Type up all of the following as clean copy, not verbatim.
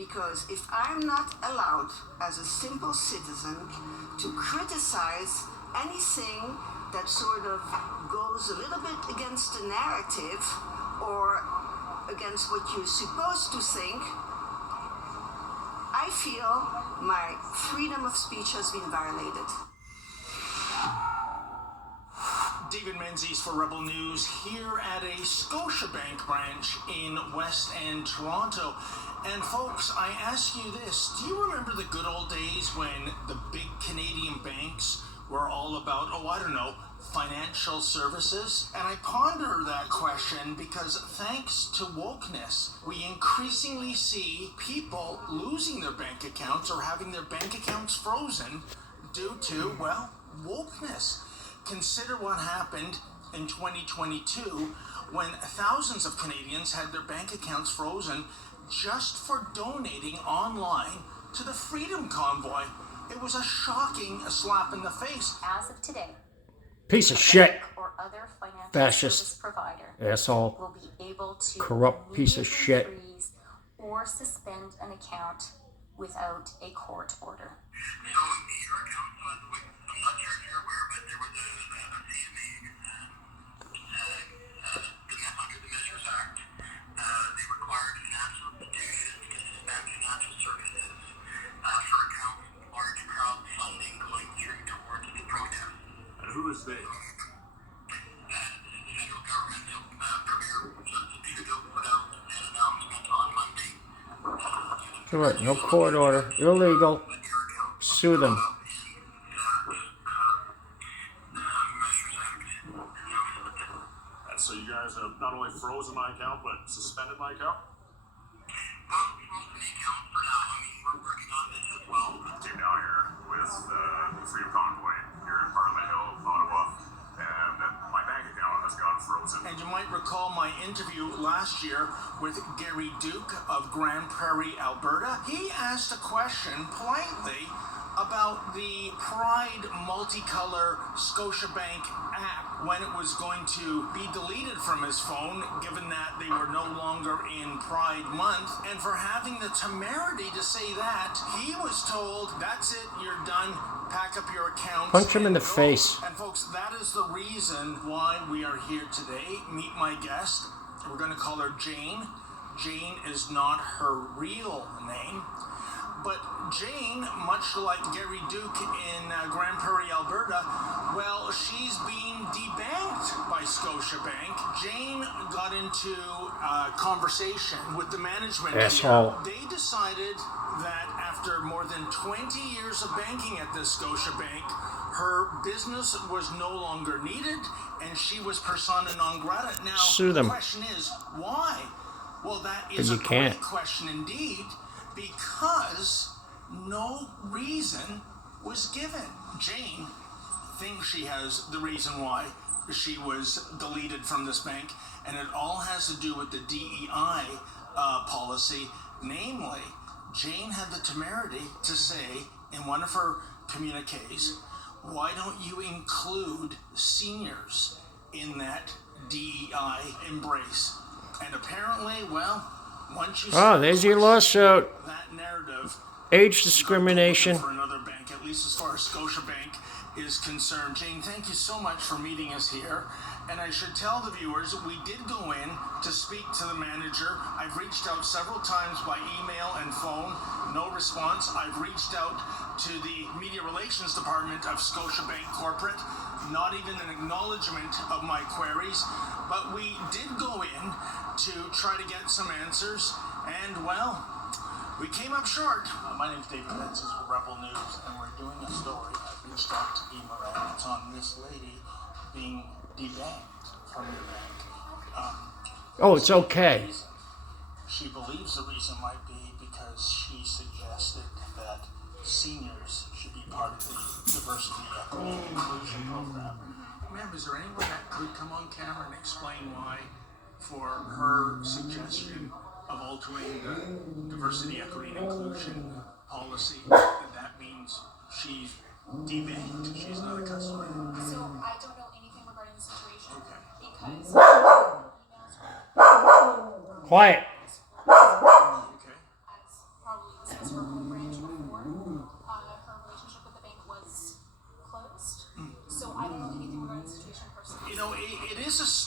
Because if I'm not allowed as a simple citizen to criticize anything that sort of goes a little bit against the narrative or against what you're supposed to think, I feel my freedom of speech has been violated. David Menzies for Rebel News here at a Scotiabank branch in West End, Toronto. And folks, I ask you this, do you remember the good old days when the big Canadian banks were all about, financial services? And I ponder that question because thanks to wokeness, we increasingly see people losing their bank accounts or having their bank accounts frozen due to, wokeness. Consider what happened in 2022 when thousands of Canadians had their bank accounts frozen just for donating online to the Freedom Convoy. It was a shocking slap in the face. As of today, piece of shit, or other financial fascist, service provider asshole, will be able to corrupt piece of shit, freeze or suspend an account without a court order. So your account, I'm not sure if you're aware, but there was a CMA under the Measures Act. They required financial institutions to suspend financial services for accounts with large crowdfunding going through towards the protest. And who is they? The federal government, Premier Trudeau put out an announcement on Monday. correct, no court order, illegal, sue them. So you guys have not only frozen my account, but suspended my account? We're working on this as well. Came down here with the Freedom Convoy here in Parliament Hill, Ottawa, and my bank account has gone frozen. And you might recall my interview last year with Gary Duke of Grand Prairie, Alberta. He asked a question politely about the Pride multicolor Scotiabank app when it was going to be deleted from his phone, given that they were no longer in Pride Month. And for having the temerity to say that, he was told, that's it, you're done, pack up your account. Punch him in the go. face. And folks, that is the reason why we are here today. Meet my guest. We're going to call her Jane. Jane is not her real name. But Jane, much like Gary Duke in Grand Prairie, Alberta, well, she's being debanked by Scotiabank. Jane got into a conversation with the management Asshole. here. They decided that after more than 20 years of banking at this Scotiabank, her business was no longer needed and she was persona non grata. Now, sue them. The question is, why? Well, that is a great question indeed. Because no reason was given. Jane thinks she has the reason why she was deleted from this bank, and it all has to do with the DEI policy. Namely, Jane had the temerity to say in one of her communiques, why don't you include seniors in that DEI embrace? And apparently, once you there's your lawsuit. that narrative, Age discrimination. for another bank, at least as far as Scotiabank is concerned. Jane, thank you so much for meeting us here. And I should tell the viewers, we did go in to speak to the manager. I've reached out several times by email and phone, no response. I've reached out to the media relations department of Scotiabank Corporate, not even an acknowledgement of my queries. But we did go in to try to get some answers, and we came up short. My name's David Menzies with Rebel News, and we're doing a story. I've reached out to E. Moran. It's on this lady being debanked from your bank. It's okay. She believes the reason might be because she suggested that seniors should be part of the diversity, equity, and inclusion program. Ma'am, is there anyone that could come on camera and explain why, for her suggestion of altering the diversity, equity, and inclusion policy, that means she's debanked, she's not a customer? So I don't know anything regarding the situation because Quiet. Okay. as probably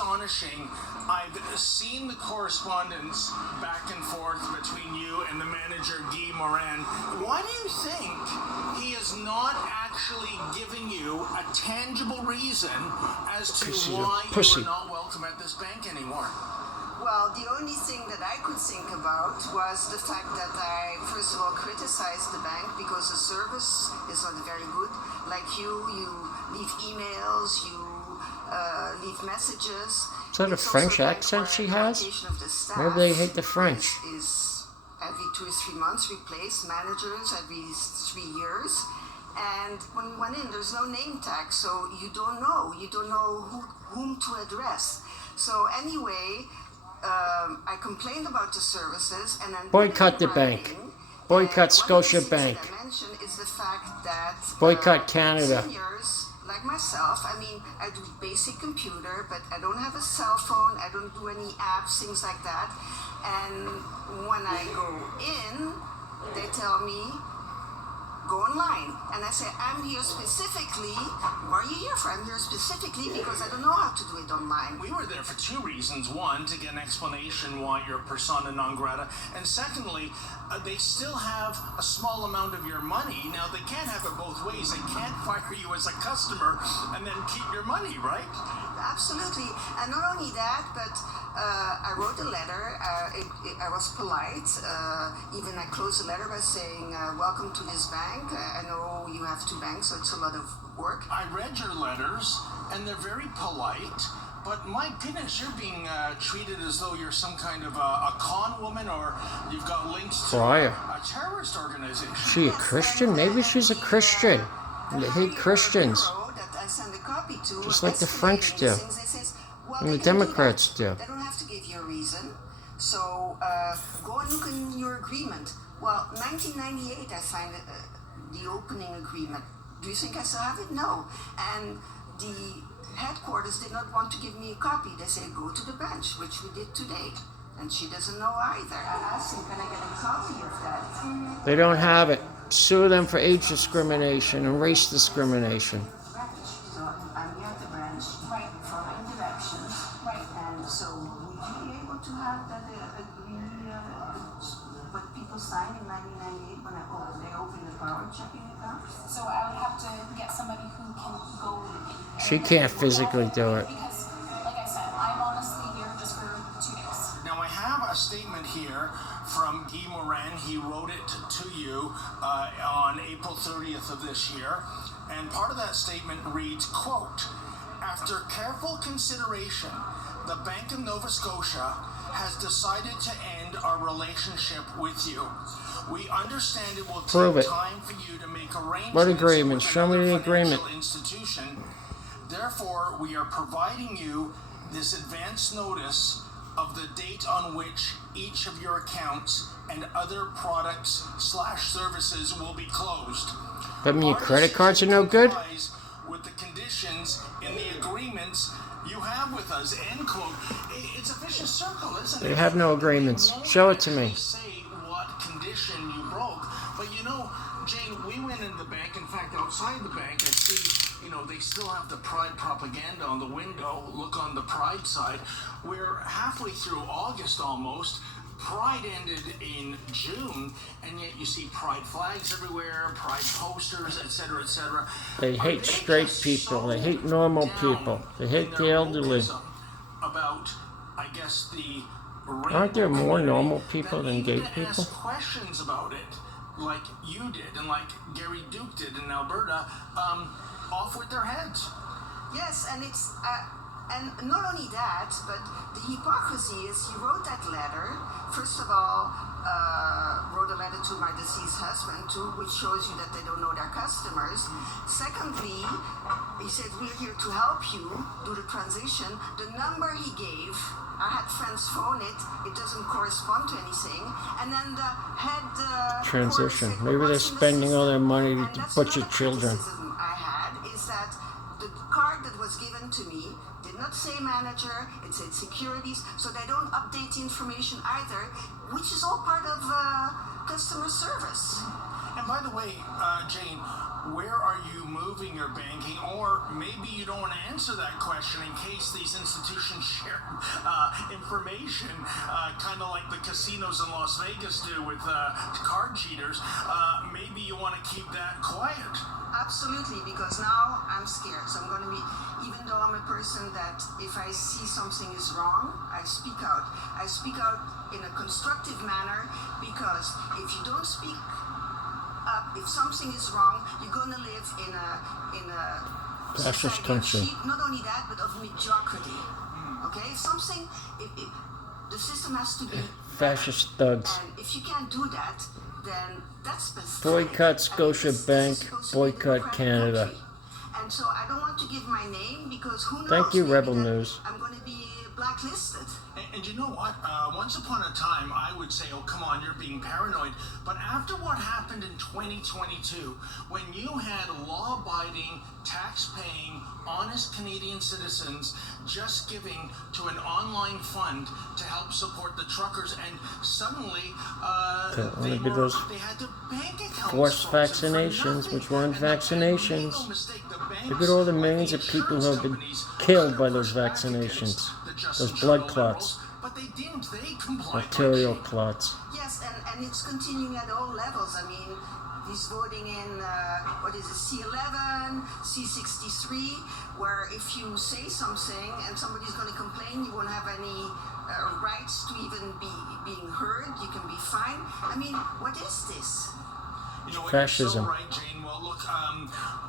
astonishing. I've seen the correspondence back and forth between you and the manager, Guy Morin. Why do you think he is not actually giving you a tangible reason as to He's a why you pussy. are not welcome at this bank anymore? Well, the only thing that I could think about was the fact that I, first of all, criticized the bank because the service is not very good. Like you leave emails, you leave messages. Is that a It's also French bank accent where she the has? allocation of the staff Maybe they hate the French. Is every 2 or 3 months replace managers every 3 years. And when we went in, there's no name tag, so you don't know whom to address. So anyway, I complained about the services and then Boycott the bank. Boycott Scotiabank. What I mentioned is the fact that Boycott Canada. seniors like myself, I mean, I do basic computer, but I don't have a cell phone. I don't do any apps, things like that. And when I go in, they tell me, go online. And I say, I'm here specifically. What are you here for? I'm here specifically because I don't know how to do it online. We were there for 2 reasons. One, to get an explanation why you're persona non grata. And secondly, they still have a small amount of your money. Now, they can't have it both ways. They can't fire you as a customer and then keep your money, right? Absolutely. And not only that, but I wrote a letter. I was polite. Even I closed the letter by saying, welcome to this bank. I know you have 2 banks, so it's a lot of work. I read your letters, and they're very polite. But my goodness, you're being treated as though you're some kind of a con woman, or you've got links to Friar. a terrorist organization. She a Christian? Maybe she's a Christian. They hate Christians. Just like the French do. And the Democrats do. They don't have to give you a reason. So go and look in your agreement. Well, 1998 I signed the opening agreement. Do you think I still have it? No. And the headquarters did not want to give me a copy. They say go to the bench, which we did today. And she doesn't know either. I asked him, can I get a copy of that? They don't have it. Sue them for age discrimination and race discrimination. So I'm here at the branch, following directions. And so would you be able to have that what people signed in 1998 when they opened the power checking account? So I would have to get somebody who can go in. She can't physically do it. Because, like I said, I'm honestly here just for 2 days. Now, I have a statement here from Guy Morin. He wrote it to you on April 30th of this year. And part of that statement reads, quote, after careful consideration, the Bank of Nova Scotia has decided to end our relationship with you. We understand it will Prove take it. time for you to make arrangements What agreement? with Show me another the agreement. financial institution. Therefore, we are providing you this advance notice of the date on which each of your accounts and other products / services will be closed. But I mean, your Our credit cards are no decision good? complies with the conditions in the agreements you have with us, end quote. It's a vicious circle, isn't it? They have no agreements. Show it to me. Say what condition you broke, but you know, Jane, we went into the bank. In fact, outside the bank, I see, they still have the Pride propaganda on the window. Look on the Pride side. We're halfway through August almost. Pride ended in June, and yet you see Pride flags everywhere, Pride posters, etc., etc. They hate straight people. They hate normal people. They hate the elderly. About, I guess, the Aren't there more normal people than gay people? Ask questions about it, like you did, and like Gary Duke did in Alberta, off with their heads. Yes, and it's and not only that, but the hypocrisy is he wrote that letter. First of all, wrote a letter to my deceased husband too, which shows you that they don't know their customers. Secondly, he said we're here to help you do the transition. The number he gave, I had friends phone it. It doesn't correspond to anything. And then the head Transition. said, Maybe they're "What's in the spending all their system?" money And to that's butcher another children. criticism I had is that the card that was given to me did not say manager, it said securities, so they don't update the information either, which is all part of customer service. And by the way, Jane, where are you moving your banking? Or maybe you don't want to answer that question in case these institutions share information, kind of like the casinos in Las Vegas do with card cheaters. Maybe you want to keep that quiet. Absolutely, because now I'm scared. So I'm going to be, even though I'm a person that if I see something is wrong, I speak out. I speak out in a constructive manner, because if you don't speak up, if something is wrong, you're going to live in a Fascist society of country. sheep. Not only that, but of mediocrity. Okay, if something, the system has to be Fascist thugs. and if you can't do that, then that's pathetic. Boycott This is Scotiabank, supposed to be boycott democratic Canada. country. And so I don't want to give my name, because who knows? Thank you, maybe Rebel that News. I'm going to be blacklisted. And you know what? Once upon a time, I would say, oh, come on, you're being paranoid. But after what happened in 2022, when you had law-abiding, tax-paying, honest Canadian citizens just giving to an online fund to help support the truckers, and suddenly they had their bank accounts Forced frozen for vaccinations, nothing. which weren't And make no vaccinations. mistake, the Look at all the banks, millions like of people who have been insurance killed by companies, those could push back vaccinations. against the Justin Those blood Trudeau clots. liberals, but they didn't. They complied. Arterial clots. Yes, and it's continuing at all levels. I mean, he's voting in, what is it, C11, C63, where if you say something and somebody's going to complain, you won't have any rights to even be being heard. You can be fined. I mean, what is this? You know what, Fascism. you're so right, Jane. Well, look,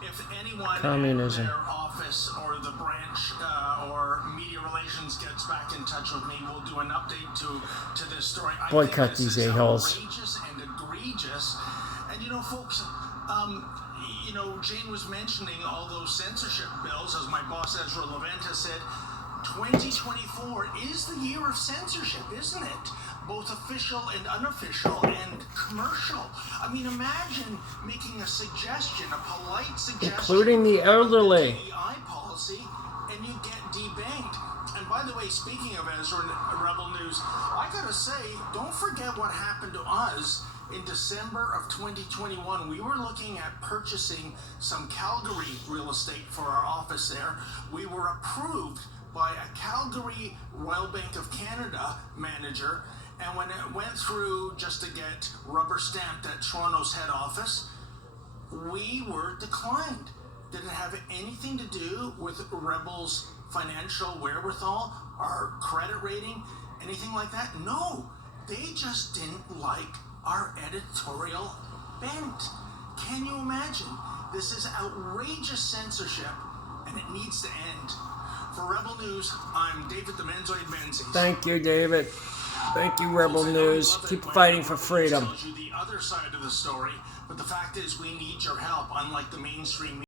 if anyone Communism. at their office or the branch or media relations gets back in touch with me, we'll do an update to this story. I Boycott think this these is a-holes. outrageous and egregious. And you know, folks, you know, Jane was mentioning all those censorship bills, as my boss Ezra Leventa said. 2024 is the year of censorship, isn't it? Both official and unofficial and commercial. I mean, imagine making a suggestion, a polite suggestion, Including the elderly. DEI policy, and you get debanked. And by the way, speaking of Ezra and Rebel News, I gotta say, don't forget what happened to us in December of 2021. We were looking at purchasing some Calgary real estate for our office there. We were approved by a Calgary Royal Bank of Canada manager, and when it went through just to get rubber stamped at Toronto's head office, we were declined. Did it have anything to do with Rebel's financial wherewithal, our credit rating, anything like that? No, they just didn't like our editorial bent. Can you imagine? This is outrageous censorship, and it needs to end. For Rebel News, I'm David the Menzoid Menzies. Thank you, David. Thank you, Rebel News. Keep fighting for freedom. Tells you the other side of the story, but the fact is we need your help, unlike the mainstream